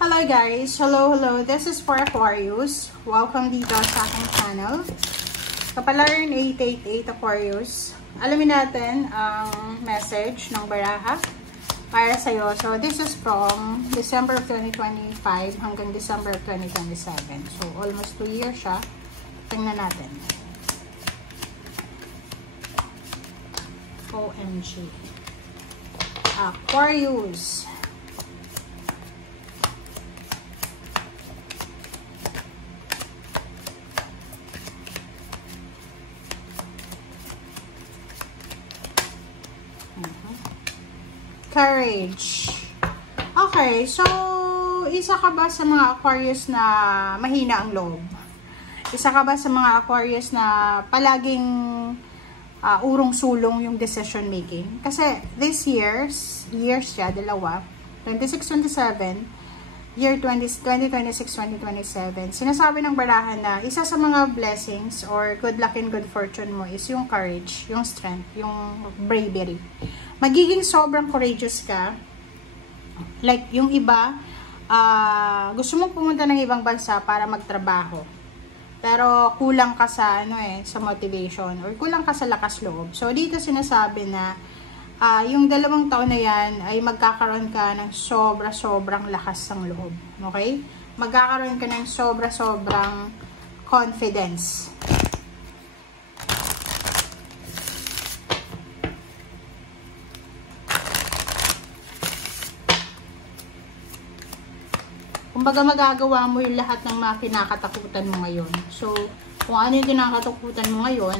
Hello guys! Hello! This is for Aquarius. Welcome dito sa aking channel. Kapalaran 888 Aquarius. Alamin natin ang message ng baraha para sa'yo. So, this is from December of 2025 hanggang December of 2027. So, almost 2 years siya. Tingnan natin. OMG. Aquarius. Courage. Okay, so isa ka ba sa mga Aquarius na mahina ang loob? Isa ka ba sa mga Aquarius na palaging urong-sulong yung decision making? Kasi this years siya, dalawa, 26-27, year 2026-2027, sinasabi ng barahan na isa sa mga blessings or good luck and good fortune mo is yung courage, yung strength, yung bravery. Magiging sobrang courageous ka. Like, yung iba, gusto mong pumunta ng ibang bansa para magtrabaho. Pero, kulang ka sa, sa motivation. Or kulang ka sa lakas loob. So, dito sinasabi na, yung 2 taon na yan, ay magkakaroon ka ng sobra-sobrang lakas ng loob. Okay? Magkakaroon ka ng sobra-sobrang confidence. Kumbaga magagawa mo yung lahat ng mga kinakatakutan mo ngayon. So, kung ano yung kinakatakutan mo ngayon,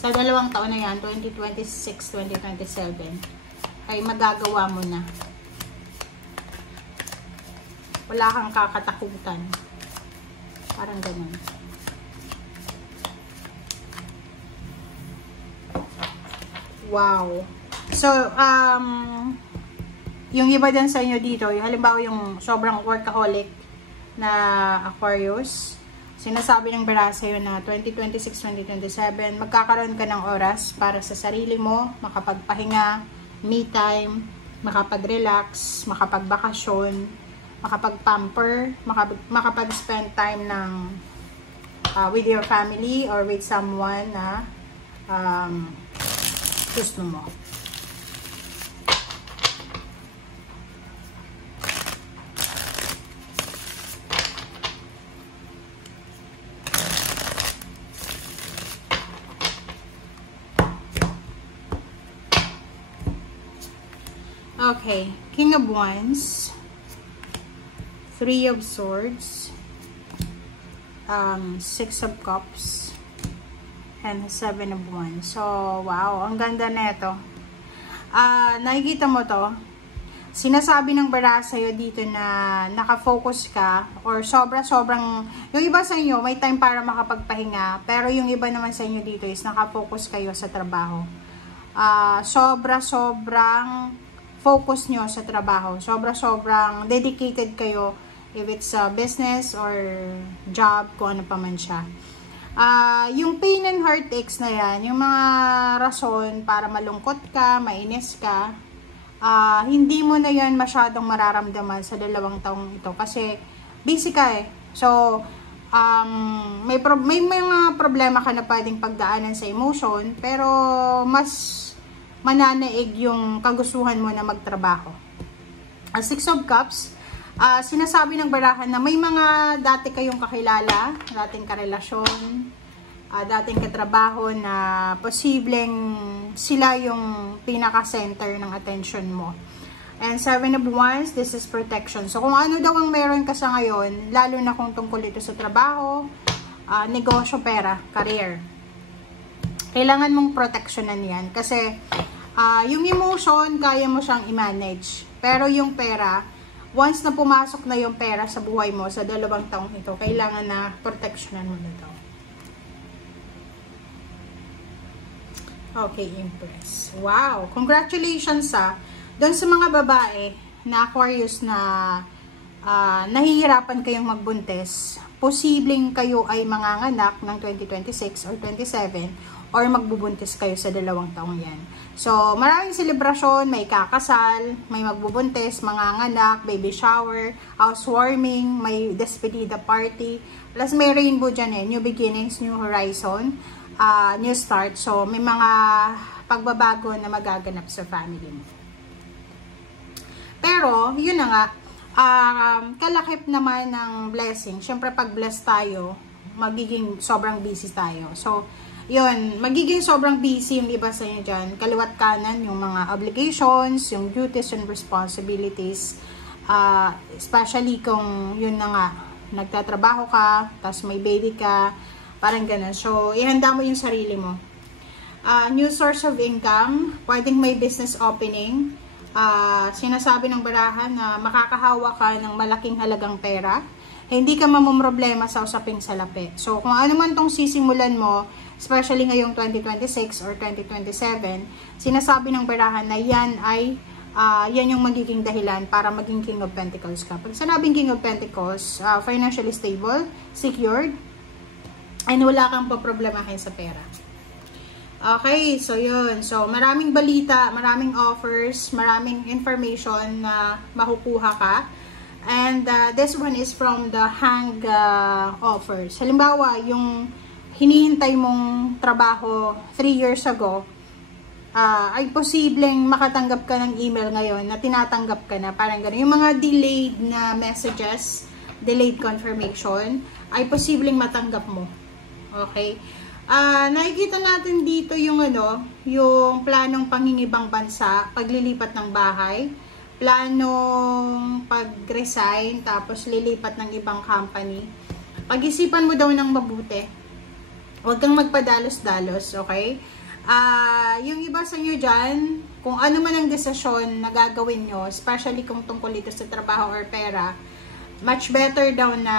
sa 2 taon na yan, 2026-2027, ay magagawa mo na. Wala kang kakatakutan. Parang ganun. Wow. So, yung iba din sa inyo dito, yung halimbawa yung sobrang workaholic na Aquarius, sinasabi ng baraha sa'yo na 2026-2027, magkakaroon ka ng oras para sa sarili mo, makapagpahinga, me time, makapag-relax, makapagbakasyon, makapag-pamper, makapag-spend time ng with your family or with someone na gusto mo. Okay, King of Wands, 3 of Swords, 6 of Cups, and 7 of Wands. So, wow, ang ganda na ito. Nakikita mo to, sinasabi ng baraha sa'yo dito na nakafocus ka, or sobra-sobrang, yung iba sa inyo, may time para makapagpahinga, pero yung iba naman sa inyo dito is nakafocus kayo sa trabaho. Sobra-sobrang focus nyo sa trabaho. Sobra-sobrang dedicated kayo if it's a business or job, kung ano pa man siya. Yung pain and heartaches na yan, yung mga rason para malungkot ka, mainis ka, hindi mo na yan masyadong mararamdaman sa 2 taong ito. Kasi busy ka eh. So, may mga problema ka na pwedeng pagdaanan sa emotion, pero mas mananaig yung kagustuhan mo na magtrabaho. 6 of Cups, sinasabi ng barahan na may mga dati kayong kakilala, dating karelasyon, dating katrabaho na posibleng sila yung pinaka-center ng attention mo. And 7 of Wands, this is protection. So, kung ano daw ang meron ka sa ngayon, lalo na kung tungkol ito sa trabaho, negosyo, pera, career, kailangan mong protectionan yan. Kasi, yung emotion, kaya mo siyang i-manage. Pero yung pera, once na pumasok na yung pera sa buhay mo sa 2 taong ito, kailangan na protectionan mo na ito. Okay, Empress. Wow! Congratulations doon sa mga babae na Aquarius na nahihirapan kayong magbuntis. Posibleng kayo ay manganganak ng 2026 or 27 or magbubuntis kayo sa 2 taong yan. So, maraming selebrasyon, may kakasal, may magbubuntis, manganganak, baby shower, housewarming, may despedida party, plus may rainbow dyan new beginnings, new horizon, new start. So, may mga pagbabago na magaganap sa family mo. Pero, yun na nga, kalakip naman ng blessing. Siyempre, pag blessed tayo, magiging sobrang busy tayo. So, yun, magiging sobrang busy yung iba sa inyo dyan. Kaliwat kanan, yung mga obligations, yung duties and responsibilities. Especially kung yun na nga, nagtatrabaho ka, tapos may baby ka, parang ganun. So, ihanda mo yung sarili mo. New source of income, pwedeng may business opening. Sinasabi ng barahan na makakahawa ka ng malaking halagang pera. Hindi ka mamumroblema sa usaping salapi. So, kung ano man tong sisimulan mo, especially ngayong 2026 or 2027, sinasabi ng barahan na yan ay yan yung magiging dahilan para maging King of Pentacles ka. Pag sinabing King of Pentacles, financially stable, secured, and wala kang paproblemahin sa pera. Okay, so yun. So, maraming balita, maraming offers, maraming information na makukuha ka. And this one is from the Hang offers. Halimbawa, yung hinihintay mong trabaho 3 years ago, ay posibleng makatanggap ka ng email ngayon na tinatanggap ka na. Parang gano'n. Yung mga delayed na messages, delayed confirmation, ay posibleng matanggap mo. Okay? Nakikita natin dito yung yung planong pangingibang bansa, paglilipat ng bahay, planong pag-resign, tapos lilipat ng ibang company. Pag-isipan mo daw ng mabuti. Huwag kang magpadalos-dalos, okay? Yung iba sa inyo dyan, kung ano man ang desisyon na gagawin nyo, especially kung tungkol ito sa trabaho or pera, much better daw na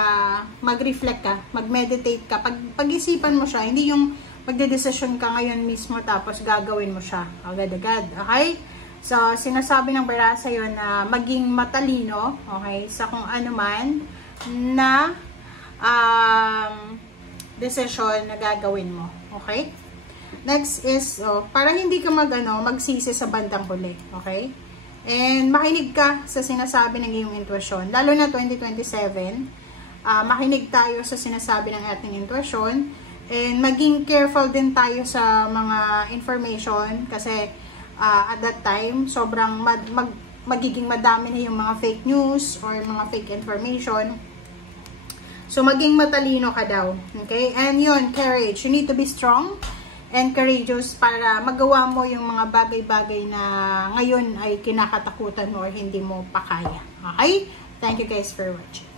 mag-reflect ka, mag-meditate ka. Pag-isipan mo siya, hindi yung magdedesisyon ka ngayon mismo tapos gagawin mo siya agad-agad, okay? So, sinasabi ng bara sa'yo na maging matalino, okay, sa kung ano man na decision na gagawin mo, okay? Next is, para hindi ka magsisi sa bandang huli, okay? And makinig ka sa sinasabi ng iyong intuition, lalo na 2027, makinig tayo sa sinasabi ng ating intuition, and maging careful din tayo sa mga information kasi at that time, sobrang magiging madami na yung mga fake news or mga fake information. So, maging matalino ka daw. Okay? And yun, courage. You need to be strong and courageous para magawa mo yung mga bagay-bagay na ngayon ay kinakatakutan mo or hindi mo pa kaya. Okay? Thank you guys for watching.